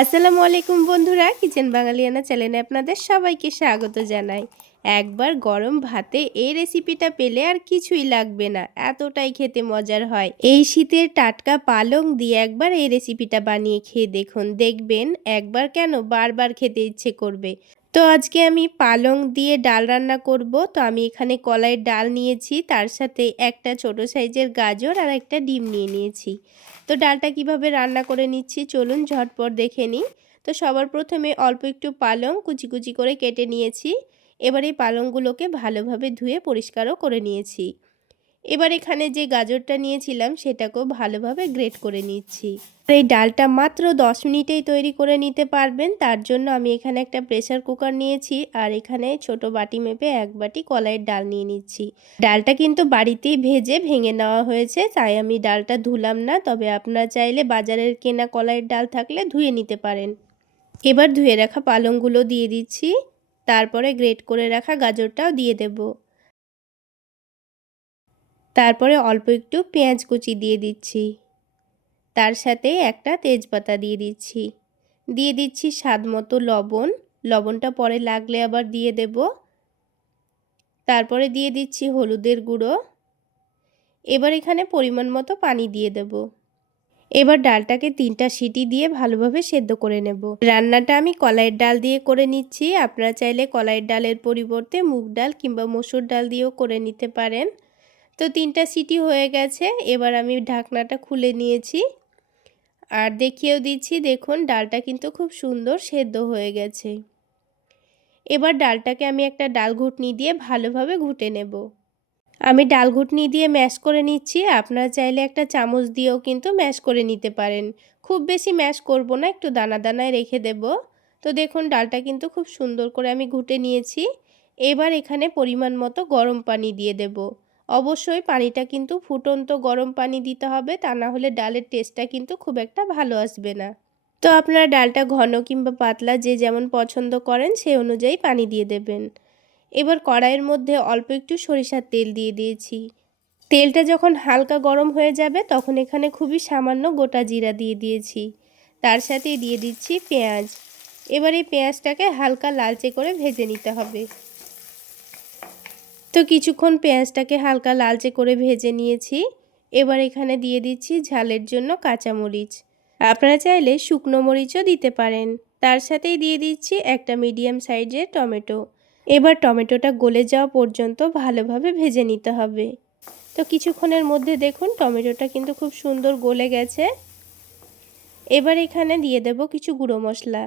আসসালামু আলাইকুম বন্ধুরা, কিচেন বাঙালিয়ানা চ্যানেলে আপনাদের সবাইকে স্বাগত জানাই। একবার গরম ভাতে এই রেসিপিটা পেলে আর কিছুই লাগবে না, এতটাই খেতে মজার হয়। এই শীতের টাটকা পালং দিয়ে একবার এই রেসিপিটা বানিয়ে খেয়ে দেখুন, দেখবেন একবার কেন বারবার খেতে ইচ্ছে করবে। তো আজকে আমি পালং দিয়ে ডাল রান্না করব। তো আমি এখানে কলাইয়ের ডাল নিয়েছি, তার সাথে একটা ছোট সাইজের গাজর আর একটা ডিম নিয়ে নিয়েছি। তো ডালটা কীভাবে রান্না করে নিচ্ছি চলুন ঝটপট দেখে নিই। তো সবার প্রথমে অল্প একটু পালং কুচি কুচি করে কেটে নিয়েছি। এবার এই পালংগুলোকে ভালোভাবে ধুয়ে পরিষ্কারও করে নিয়েছি। এবার এখানে যে গাজরটা নিয়েছিলাম, সেটাকেও ভালোভাবে গ্রেট করে নিচ্ছি। এই ডালটা মাত্র দশ মিনিটেই তৈরি করে নিতে পারবেন। তার জন্য আমি এখানে একটা প্রেসার কুকার নিয়েছি আর এখানে ছোট বাটি মেপে এক বাটি কলাইয়ের ডাল নিয়ে নিচ্ছি। ডালটা কিন্তু বাড়িতেই ভেজে ভেঙে নেওয়া হয়েছে, তাই আমি ডালটা ধুলাম না। তবে আপনারা চাইলে বাজারের কেনা কলাইয়ের ডাল থাকলে ধুয়ে নিতে পারেন। এবার ধুয়ে রাখা পালংগুলো দিয়ে দিচ্ছি। তারপরে গ্রেট করে রাখা গাজরটাও দিয়ে দেব। তারপরে অল্প একটু পেঁয়াজ কুচি দিয়ে দিচ্ছি। তার সাথে একটা তেজপাতা দিয়ে দিচ্ছি। দিয়ে দিচ্ছি স্বাদ মতো লবণ। লবণটা পরে লাগলে আবার দিয়ে দেব। তারপরে দিয়ে দিচ্ছি হলুদের গুঁড়ো। এবার এখানে পরিমাণ মতো পানি দিয়ে দেব। এবার ডালটাকে তিনটা সিটি দিয়ে ভালোভাবে সেদ্ধ করে নেব। রান্নাটা আমি কলাইয়ের ডাল দিয়ে করে নিচ্ছি। আপনারা চাইলে কলাইয়ের ডালের পরিবর্তে মুগ ডাল কিংবা মসুর ডাল দিয়েও করে নিতে পারেন। তো তিনটা সিটি হয়ে গেছে, এবার আমি ঢাকনাটা খুলে নিয়েছি। আর দেখিয়েও দিচ্ছি, দেখুন ডালটা কিন্তু খুব সুন্দর সেদ্ধ হয়ে গেছে। এবার ডালটাকে আমি একটা ডাল ঘুটনি দিয়ে ভালোভাবে ঘুটে নেব। আমি ডাল ঘুটনি দিয়ে ম্যাশ করে নিচ্ছি, আপনারা চাইলে একটা চামচ দিয়েও কিন্তু ম্যাশ করে নিতে পারেন। খুব বেশি ম্যাশ করব না, একটু দানা দানায় রেখে দেব। তো দেখুন ডালটা কিন্তু খুব সুন্দর করে আমি ঘুটে নিয়েছি। এবার এখানে পরিমাণ মতো গরম পানি দিয়ে দেব। অবশ্যই পানিটা কিন্তু ফুটন্ত গরম পানি দিতে হবে, তা না হলে ডালের টেস্টটা কিন্তু খুব একটা ভালো আসবে না। তো আপনারা ডালটা ঘন কিংবা পাতলা যে যেমন পছন্দ করেন সেই অনুযায়ী পানি দিয়ে দেবেন। এবার কড়াইয়ের মধ্যে অল্প একটু সরিষার তেল দিয়ে দিয়েছি। তেলটা যখন হালকা গরম হয়ে যাবে, তখন এখানে খুবই সামান্য গোটা জিরা দিয়ে দিয়েছি। তার সাথে দিয়ে দিচ্ছি পেঁয়াজ। এবার এই পেঁয়াজটাকে হালকা লালচে করে ভেজে নিতে হবে। তো কিছুক্ষণ পেঁয়াজটাকে হালকা লালচে করে ভেজে নিয়েছি। এবার এখানে দিয়ে দিচ্ছি ঝালের জন্য কাঁচামরিচ। আপনারা চাইলে শুকনো মরিচও দিতে পারেন। তার সাথেই দিয়ে দিচ্ছি একটা মিডিয়াম সাইজের টমেটো। এবার টমেটোটা গলে যাওয়া পর্যন্ত ভালোভাবে ভেজে নিতে হবে। তো কিছুক্ষণের মধ্যে দেখুন টমেটোটা কিন্তু খুব সুন্দর গলে গেছে। এবার এখানে দিয়ে দেব কিছু গুঁড়ো মশলা।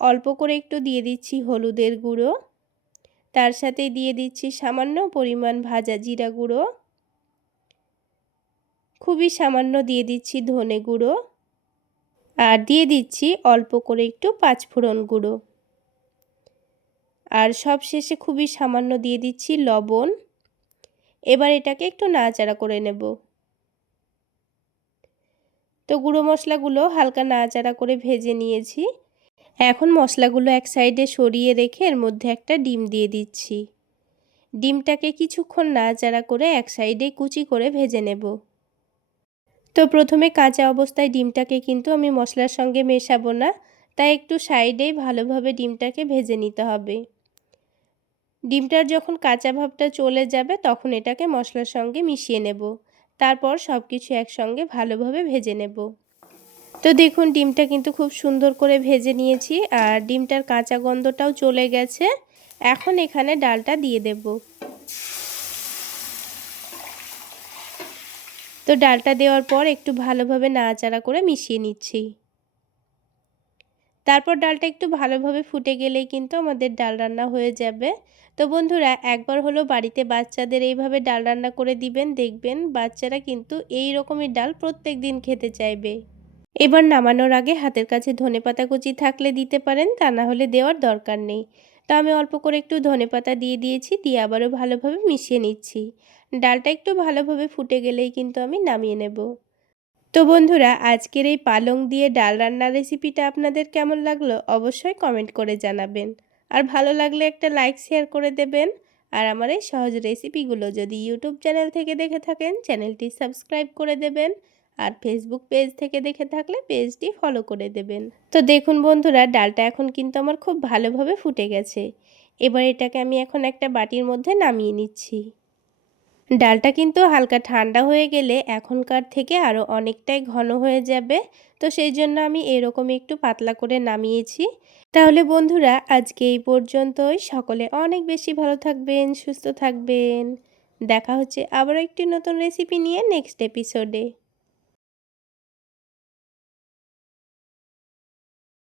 অল্প করে একটু দিয়ে দিচ্ছি হলুদের গুঁড়ো। তার সাথে দিয়ে দিচ্ছি সামান্য পরিমাণ ভাজা জিরা গুঁড়ো। খুবই সামান্য দিয়ে দিচ্ছি ধনে গুঁড়ো। আর দিয়ে দিচ্ছি অল্প করে একটু পাঁচফোড়ন গুঁড়ো। আর সব শেষে খুবই সামান্য দিয়ে দিচ্ছি লবণ। এবার এটাকে একটু নাড়াচাড়া করে নেব। তো গুঁড়ো মশলাগুলো হালকা নাড়াচাড়া করে ভেজে নিয়েছি। এখন মশলাগুলো এক সাইডে সরিয়ে রেখে এর মধ্যে একটা ডিম দিয়ে দিচ্ছি। ডিমটাকে কিছুক্ষণ নাড়াচাড়া করে এক সাইডে কুচি করে ভেজে নেব। তো প্রথমে কাঁচা অবস্থায় ডিমটাকে কিন্তু আমি মশলার সঙ্গে মেশাবো না, তাই একটু সাইডেই ভালোভাবে ডিমটাকে ভেজে নিতে হবে। ডিমটার যখন কাঁচা ভাবটা চলে যাবে, তখন এটাকে মশলার সঙ্গে মিশিয়ে নেব। তারপর সব কিছু একসঙ্গে ভালোভাবে ভেজে নেব। তো দেখুন, ডিমটা কিন্তু খুব সুন্দর করে ভেজে নিয়েছি আর ডিমটার কাঁচা গন্ধটাও চলে গেছে। এখন এখানে ডালটা দিয়ে দেব। তো ডালটা দেওয়ার পর একটু ভালোভাবে নাড়াচাড়া করে মিশিয়ে নিচ্ছি। তারপর ডালটা একটু ভালোভাবে ফুটে গেলেই কিন্তু আমাদের ডাল রান্না হয়ে যাবে। তো বন্ধুরা, একবার হলো বাড়িতে বাচ্চাদের এইভাবে ডাল রান্না করে দিবেন, দেখবেন বাচ্চারা কিন্তু এই রকমের ডাল প্রত্যেক দিন খেতে চাইবে। এবার নামানোর আগে হাতের কাছে ধনে পাতা কুচি থাকলে দিতে পারেন, তা না হলে দেওয়ার দরকার নেই। তো আমি অল্প করে একটু ধনে পাতা দিয়ে দিয়েছি, দিয়ে আবারও ভালোভাবে মিশিয়ে নিচ্ছি। ডালটা একটু ভালোভাবে ফুটে গেলেই কিন্তু আমি নামিয়ে নেব। তো বন্ধুরা, আজকের এই পালং দিয়ে ডাল রান্নার রেসিপিটা আপনাদের কেমন লাগল অবশ্যই কমেন্ট করে জানাবেন। আর ভালো লাগলে একটা লাইক, শেয়ার করে দেবেন। আর আমার এই সহজ রেসিপিগুলো যদি ইউটিউব চ্যানেল থেকে দেখে থাকেন, চ্যানেলটি সাবস্ক্রাইব করে দেবেন। আর ফেসবুক পেজ থেকে দেখে থাকলে পেজটি ফলো করে দেবেন। তো দেখুন বন্ধুরা, ডালটা এখন কিন্তু আমার খুব ভালোভাবে ফুটে গেছে। এবার এটাকে আমি এখন একটা বাটির মধ্যে নামিয়ে নিচ্ছি। ডালটা কিন্তু হালকা ঠান্ডা হয়ে গেলে এখনকার থেকে আরও অনেকটাই ঘন হয়ে যাবে। তো সেই জন্য আমি এরকম একটু পাতলা করে নামিয়েছি। তাহলে বন্ধুরা, আজকে এই পর্যন্তই। সকলে অনেক বেশি ভালো থাকবেন, সুস্থ থাকবেন। দেখা হচ্ছে আবারও একটি নতুন রেসিপি নিয়ে নেক্সট এপিসোডে